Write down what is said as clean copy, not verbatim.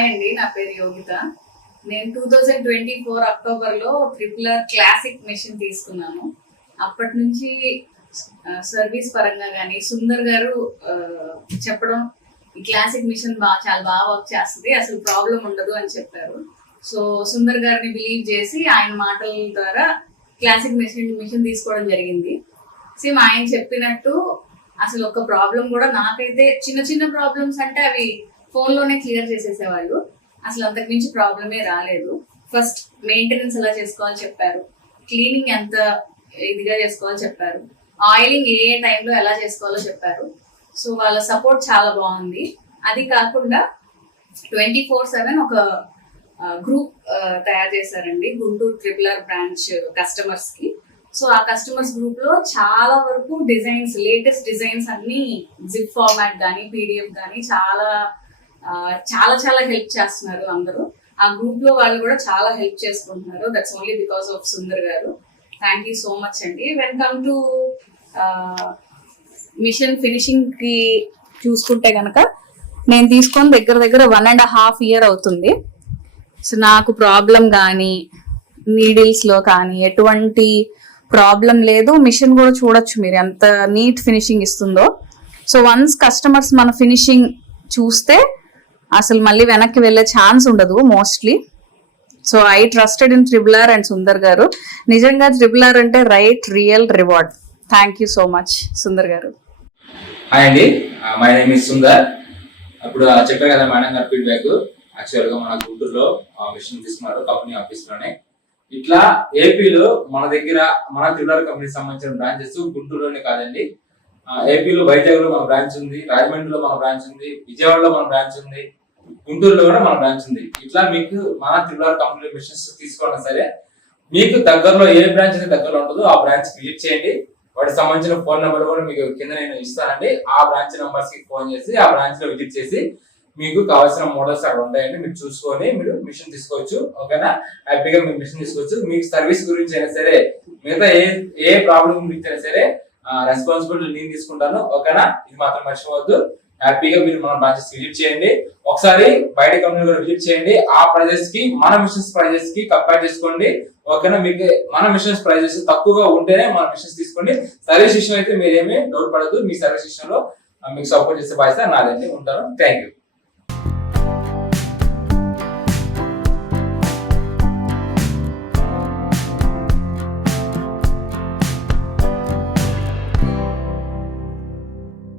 Hi అండి, నా పేరు యోగిత. నేను 2024 అక్టోబర్లో ట్రిపులర్ క్లాసిక్ మెషిన్ తీసుకున్నాను. అప్పటి నుంచి సర్వీస్ పరంగా కానీ సుందర్ గారు చెప్పడం ఈ క్లాసిక్ మిషన్ చాలా బాగా వర్క్ చేస్తుంది, అసలు ప్రాబ్లం ఉండదు అని చెప్పారు. సో సుందర్ గారిని బిలీవ్ చేసి ఆయన మాటల ద్వారా క్లాసిక్ మిషన్ తీసుకోవడం జరిగింది. సేమ్ ఆయన చెప్పినట్టు అసలు ఒక ప్రాబ్లం కూడా నాకైతే చిన్న చిన్న ప్రాబ్లమ్స్ అంటే అవి ఫోన్లోనే క్లియర్ చేసేసేవాళ్ళు, అసలు అంతకు మించి ప్రాబ్లమే రాలేదు. ఫస్ట్ మెయింటెనెన్స్ ఎలా చేసుకోవాలో చెప్పారు, క్లీనింగ్ ఎంత ఇదిగా చేసుకోవాలో చెప్పారు, ఆయిలింగ్ ఏ టైంలో ఎలా చేసుకోవాలో చెప్పారు. సో వాళ్ళ సపోర్ట్ చాలా బాగుంది. అది కాకుండా 24/7 ఒక గ్రూప్ తయారు చేశారండి గుంటూరు ట్రిపులర్ బ్రాంచ్ కస్టమర్స్ కి. సో ఆ కస్టమర్స్ గ్రూప్ లో చాలా వరకు డిజైన్స్, లేటెస్ట్ డిజైన్స్ అన్ని జిప్ ఫార్మాట్ కానీ పీడిఎఫ్ కానీ చాలా చాలా చాలా హెల్ప్ చేస్తున్నారు అందరూ. ఆ గ్రూప్ లో వాళ్ళు కూడా చాలా హెల్ప్ చేసుకుంటున్నారు. That's only because of Sundar గారు. థ్యాంక్ యూ సో మచ్ అండి. వెల్కమ్ టు మిషన్ ఫినిషింగ్ కి చూసుకుంటే కనుక నేను తీసుకొని దగ్గర దగ్గర 1.5 years అవుతుంది. సో నాకు ప్రాబ్లం కానీ నీడిల్స్ లో కానీ ఎటువంటి ప్రాబ్లం లేదు. మిషన్ కూడా చూడొచ్చు మీరు ఎంత నీట్ ఫినిషింగ్ ఇస్తుందో. సో వన్స్ కస్టమర్స్ మన ఫినిషింగ్ చూస్తే అసలు మళ్ళీ వెనక్కి వెళ్ళే ఛాన్స్ ఉండదు mostly. So I trusted in ట్రిపులర్ and Sundar గారు. నిజంగా ట్రిపులర్ అంటే right real reward. Thank you so much Sundar గారు. హాయ్ అండి, మై నేమ్ ఇస్ సుందర్. ఇప్పుడు చెప్పారు కదా మేడం గారు ఫీడ్బ్యాక్. యాక్చువల్గా మన గుంటూరులో మిషన్ తీసుకున్నారు కంపెనీ ఆఫీస్ లోనే. ఇట్లా ఏపీలో మన దగ్గర మన ట్రిపులర్ కంపెనీకి సంబంధించిన బ్రాంచెస్ గుంటూరులోనే కాదండి, ఏపీలో వైజాగ్ లో మన బ్రాంచ్ ఉంది, రాజమండ్రిలో మన బ్రాంచ్ ఉంది, విజయవాడలో మన బ్రాంచ్ ఉంది, గుంటూరులో కూడా మన బ్రాంచ్ ఉంది. ఇట్లా మీకు మన ట్రిపులర్ కంపెనీ మిషన్స్ తీసుకోవడం సరే మీకు దగ్గరలో ఏ బ్రాంచ్ అయితే దగ్గరలో ఉంటుందో ఆ బ్రాంచ్ విజిట్ చేయండి. వాటికి సంబంధించిన ఫోన్ నెంబర్ కూడా మీకు కింద నేను ఇస్తానండి. ఆ బ్రాంచ్ నెంబర్స్ కి ఫోన్ చేసి ఆ బ్రాంచ్ లో విజిట్ చేసి మీకు కావాల్సిన మోడల్స్ అక్కడ ఉంటాయండి, మీరు చూసుకొని మీరు మిషన్ తీసుకోవచ్చు. ఓకేనా, హ్యాపీగా మీరు మిషన్ తీసుకోవచ్చు. మీకు సర్వీస్ గురించి అయినా సరే మిగతా ఏ ప్రాబ్లం గురించి అయినా సరే రెస్పాన్సిబిలిటీ నేను తీసుకుంటాను. ఓకేనా, ఇది మాత్రం మర్చిపోవద్దు. హ్యాపీగా మీరు మన బ్రాంచెస్ విజిట్ చేయండి. ఒకసారి బయట కంపెనీలో విజిట్ చేయండి. ఆ ప్రైజెస్ కి మన మిషన్స్ ప్రైజెస్ కి కంపేర్ చేసుకోండి. ఓకేనా, మీకు మన మిషన్స్ ప్రైజెస్ తక్కువగా ఉంటేనే మన మిషన్స్ తీసుకోండి. సర్వీస్ విషయం అయితే మీరేమీ డౌట్ పడద్దు. మీ సర్వీస్ విషయంలో మీకు సపోర్ట్ చేసే బాధ్యత నాదండి. ఉంటాను. Thank you.